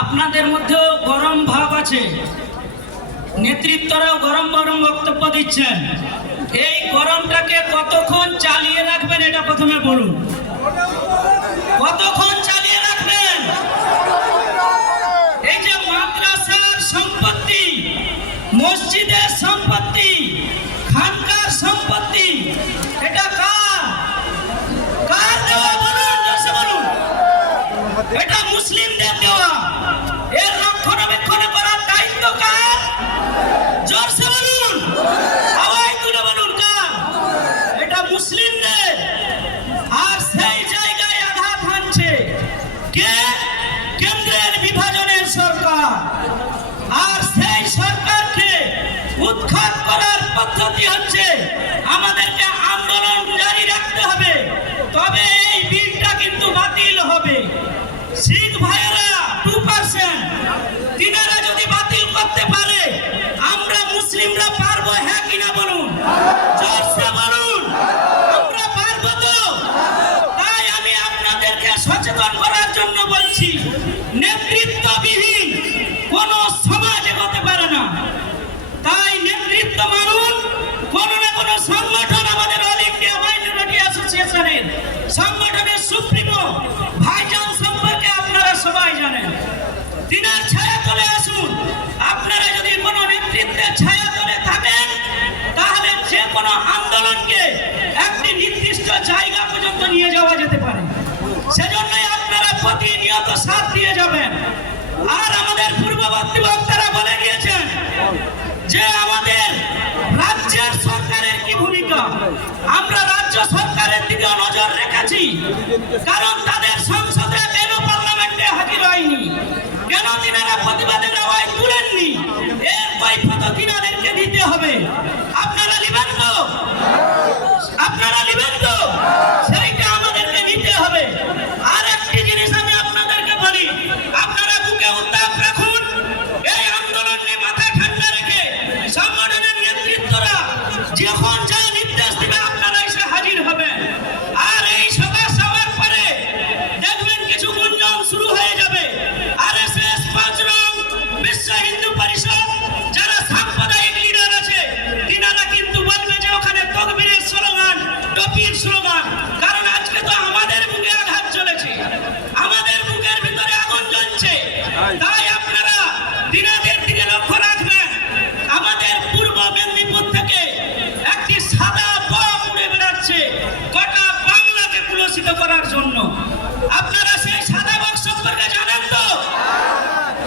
আপনাদের মধ্যেও গরম ভাব আছে। নেতৃত্বরাও গরম গরম বক্তব্য দিচ্ছেন। এই গরমটাকে কতক্ষণ চালিয়ে রাখবেন এটা প্রথমে বলুন। কতক্ষণ চালিয়ে রাখবেন? এই যে মাদ্রাসার সম্পত্তি, মসজিদের সম্পত্তি পদ্ধতি হচ্ছে, আমাদেরকে আন্দোলন জারি রাখতে হবে। তবে এই বিলটা কিন্তু বাতিল হবে। শিখ ভাইয়েরা টু পার্সেন্ট তিনারা যদি বাতিল করতে পারে, আমরা মুসলিমরা পারব হ্যাঁ কিনা বলুন? জোরসে বলুন, আমরা পারব তো। তাই আমি আপনাদেরকে সচেতন করার জন্য বলছি, নেতৃত্ববিহীন তিনার ছায়া তলে আসুন। আপনারা যদি কোনো নেতৃত্বের ছায়া তলে থাকেন, তাহলে যে কোনো আন্দোলনকে একটি নির্দিষ্ট জায়গা পর্যন্ত নিয়ে যাওয়া যেতে পারে। সেজন্যই আপনারা প্রতিনিয়ত সাথ দিয়ে যাবেন। আর আমাদের পূর্ববর্তী বক্তারা বলে গিয়েছেন যে আমাদের রাজ্যের সরকারের কি ভূমিকা? আমরা রাজ্য সরকারের দিকে নজর রেখেছি, কারণ তাদের সংসদে কেন পার্লামেন্টে হাজির হয়নি? কেন তিনারা প্রতিবাদের আওয়াজ তুলেননি বাংলাকে করার জন্য। আপনারা সেই সাদা বক সম্পর্কে জানেন তো?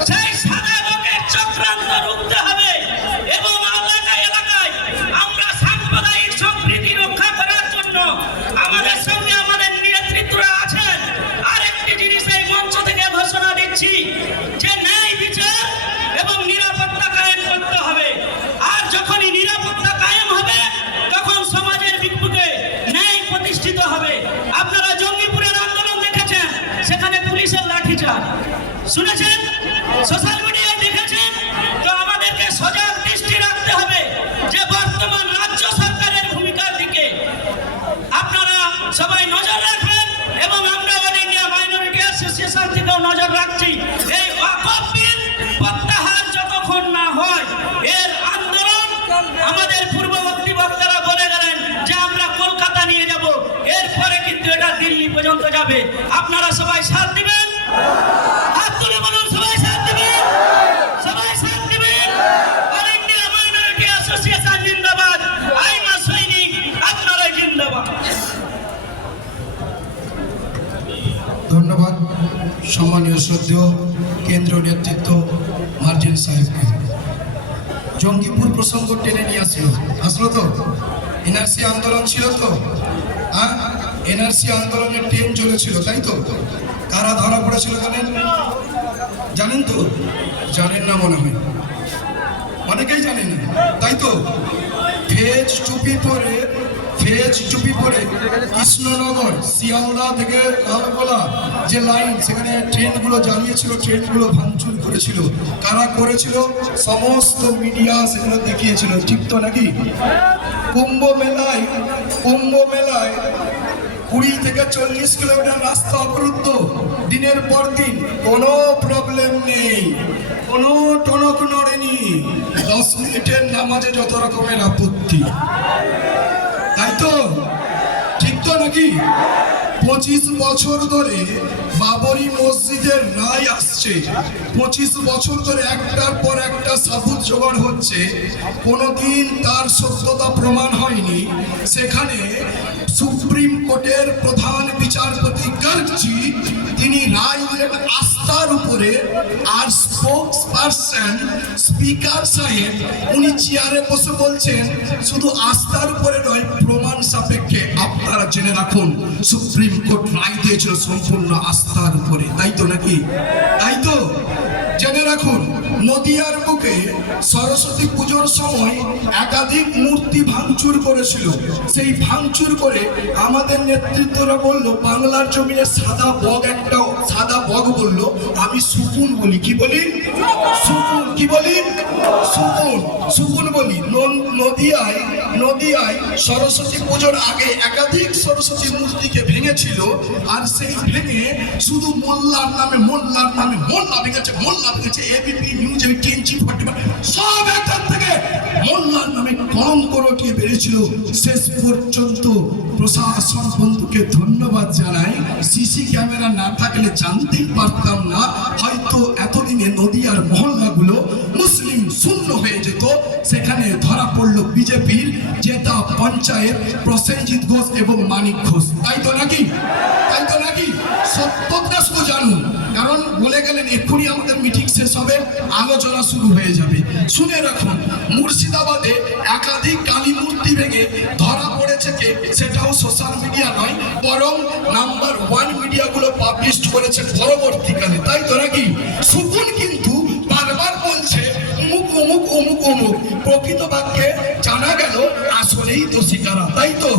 সেই সাদা বকের চক্রান্ত রুখতে হবে এবং আলাদা এলাকায় আমরা সাম্প্রদায়িক সম্প্রীতি রক্ষা করার জন্য আমাদের সঙ্গে আমাদের নেতৃত্বরা আছেন। আরেকটি জিনিস এই মঞ্চ থেকে ঘোষণা দিচ্ছি যে ন্যায় বিচার এবং নিরাপত্তা কায়েম করতে হবে আর যখনই নিরাপত্তা কায়েম হবে তখন সমাজের বিপুকে ন্যায় প্রতিষ্ঠিত হবে আপনারা জঙ্গিপুরের আন্দোলন দেখেছেন সেখানে পুলিশের লাঠিচার্জ শুনেছেন? সোশ্যাল মিডিয়ায় দেখেছেন? তো আমাদেরকে সজাগ দৃষ্টি রাখতে হবে যে বর্তমান রাজ্য সরকারের ভূমিকার দিকে। আপনারা সবাই নজর রাখবেন এবং আমরা অল ইন্ডিয়া মাইনরিটি অ্যাসোসিয়েশন থেকেও নজর রাখছি। এই ওয়াকফ বিল প্রত্যাহার যতক্ষণ না হয়, এর আন্দোলন আমাদের পূর্ববর্তী বক্তারা বলে গেলেন যে আমরা কলকাতা নিয়ে যাব। এরপরে কিন্তু এটা দিল্লি পর্যন্ত যাবে। আপনারা সবাই সাথ ধন্যবাদ। সম্মানীয় শ্রদ্ধেয়, কেন্দ্রীয় নেতৃত্ব, মার্জিন সাহেবকে। জঙ্গিপুর প্রসঙ্গ টেনে নিয়ে আসলো। আসলো তো? এনআরসি আন্দোলন ছিল তো? হ্যাঁ এনআরসি আন্দোলনের ট্রেন চলেছিল, তাই তো? কারা ধরা পড়েছিল জানেন? জানেন তো? জানেন না মনে হয়। অনেকেই জানেন তাই তো? ফেজ টুপি পরে, ফেজ টুপি পরে কৃষ্ণনগর, শিয়ালদা থেকে লালগোলা যে লাইন, সেখানে ট্রেনগুলো জ্বালিয়েছিল, ট্রেনগুলো ভাঙচুর করেছিল। কারা করেছিল? সমস্ত মিডিয়া সেগুলো দেখিয়েছিল। ঠিক তো নাকি? কুম্ভ মেলায় কুম্ভ মেলায় কুড়ি থেকে চল্লিশ কিলোমিটার রাস্তা অবরুদ্ধ। দিনের পর দিন কোনো প্রবলেম নেই। কোনো টনক নড়েনি। দশ মিনিটের নামাজে যত রকমের আপত্তি। তাই তো? ঠিক তো নাকি? পঁচিশ বছর ধরে বাবরি মসজিদের রায় আসছে। পঁচিশ বছর ধরে একটার পর একটা সাবুত জোগাড় হচ্ছে। কোনোদিন তার সত্যতা প্রমাণ হয়নি। সেখানে সুপ্রিম কোর্টের প্রধান বিচারপতি গার্গজি তিনি রায় দিলেন আস্থার উপরে। আর স্পোক্স পার্সন স্পিকার সাহেব, উনি চেয়ারে বসে বলছেন, শুধু আস্থার উপরে নয়, প্রমাণ সাপেক্ষে আপনারা জেনে রাখুন, সুপ্রিম কোর্ট রায় দিয়েছিল সম্পূর্ণ আস্থার উপরে তাই তো নাকি? তাই তো? জেনে রাখুন, নদিয়ার বুকে সরস্বতী পুজোর সময় একাধিক মূর্তি ভাঙচুর করেছিল। সেই ভাঙচুর করে আমাদের নেতৃত্বরা বলল, বাংলার জমিনে সাদা বগ একটা সাদা বগ বলল, আমি সুকুন বলি। কি বলি? সুকুন, কি বলি? সুকুন সুকুন বলি। নদিয়ায় নদিয়ায় সরস্বতী পুজোর আগে একাধিক সরস্বতী মূর্তিকে ভেঙেছিল, আর সেই ভেঙে শুধু মোল্লার নামে মোল্লার নামে, মোল্লা ভেঙেছে মোল্লা ভেঙেছে ABP news eighteen G forty সব একটার থেকে মোল্লার নামে কলঙ্ক রটিয়ে বেড়েছিল। শেষ পর্যন্ত প্রশাসন বন্ধুকে ধন্যবাদ জানাই। সিসি ক্যামেরা না থাকলে জানতেই পারতাম না, হয়তো বিজেপির জেতা পঞ্চায়েত, প্রসেনজিৎ ঘোষ এবং মানিক ঘোষ। তাই তো নাকি? তাই তো নাকি? সত্যটা জানুন। কারণ বলে গেলেন, এক্ষুনি আমাদের মিটিং শেষ হবে, আলোচনা শুরু হয়ে যাবে। শুনে রাখুন, মুর্শিদাবাদে একাধিক কালী মূর্তি ভেঙে ধরা পড়েছে কে, সেটাও সোশ্যাল মিডিয়া নয়, বরং নাম্বার ওয়ান মিডিয়াগুলো পাবলিশ করেছে পরবর্তীকালে। তাই তো নাকি? সুকুন কিন্তু অমুক অমুক অমুক। প্রকৃত বাক্যে জানা গেল, আসলেই দোষী কারা তাই তো?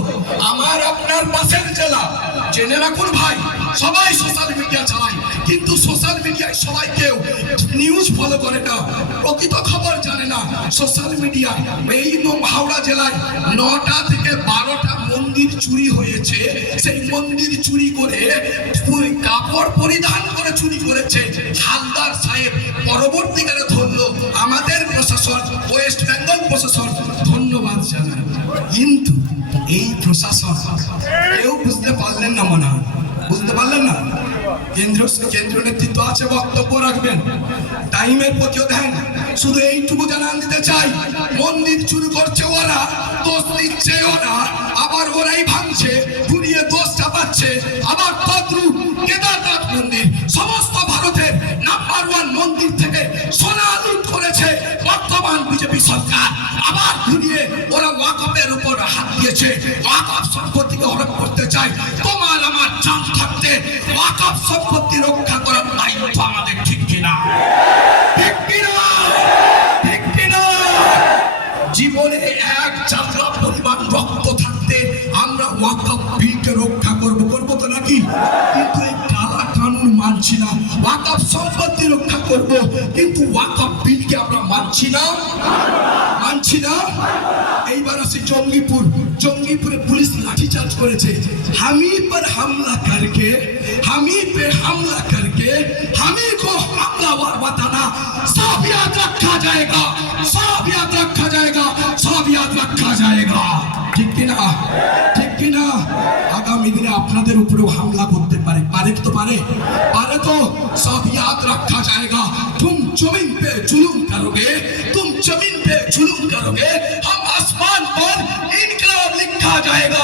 আমার আপনার পাশের জেলা, জেনে রাখুন ভাই, সবাই সোশ্যাল মিডিয়া চালায়, কিন্তু সোশ্যাল মিডিয়ায় সবাই কেউ নিউজ ফলো করে না, প্রকৃত খবর জানে না। সোশ্যাল মিডিয়ায় এই হাওড়া জেলায় নটা থেকে বারোটা মন্দির চুরি হয়েছে, সেই মন্দির চুরি করে কাপড় পরিধান করে চুরি করেছে। হালদার সাহেব পরবর্তীকালে ধরলো, আমাদের প্রশাসন ওয়েস্ট বেঙ্গল প্রশাসন, ধন্যবাদ জানাই। কিন্তু এই প্রশাসন কেউ বুঝতে পারলেন না মনে বুঝতে পারলেন না? কেন্দ্র কেন্দ্রীয় নেতৃত্ব আছে, বক্তব্য রাখবেন। টাইমের প্রতিও দেন শুধু এইটুকু জানান দিতে চাই, মন্দির চুরি করছে ওরা, দোষ দিচ্ছে ওরা, আবার ওরাই ভাঙছে, ঘুরিয়ে দোষ চাপাচ্ছে। আবার তদ্রুপ, কেদারনাথ মন্দির, সমস্ত ভারতের নাম্বার ওয়ান মন্দির থেকে সোনা লুট করেছে বর্তমান বিজেপি সরকার। আবার ঘুরিয়ে ওরা ওয়াকফের উপর হাত দিয়েছে। ওয়াকফ সম্পত্তিকে হরপ করতে চায় তোমার আমার চাঁদ থাকতে ওয়াকফ সম্পত্তি রক্ষা করার দায়িত্ব আমাদের ঠিক কিনা? ঠিক জীবনে এক চাকরা পরিমাণ রক্ত থাকতে আমরা ওয়াকফ বিলকে রক্ষা করব। করব তো নাকি? কিন্তু মানছি না ওয়াকফ সম্পত্তি রক্ষা করব কিন্তু ওয়াকফ বিলকে আমরা মানছি না মানছি না এইবার আসি জঙ্গিপুর জঙ্গিপুরে পুলিশ লাঠিচার্জ করেছে হামি पर हमला करके हमी पे हमला करके हमी को हमलावर बताना सब याद रखा जाएगा सब याद रखा जाएगा सब याद रखा जाएगा ঠিক কিনা ঠিক কিনা আগামী দিনে আপনাদের উপরেও হামলা করতে পারে পারে তো পারে करोगे तुम जमीन पे जुलूम करोगे हम आसमान पर इनकलाब लिखा जाएगा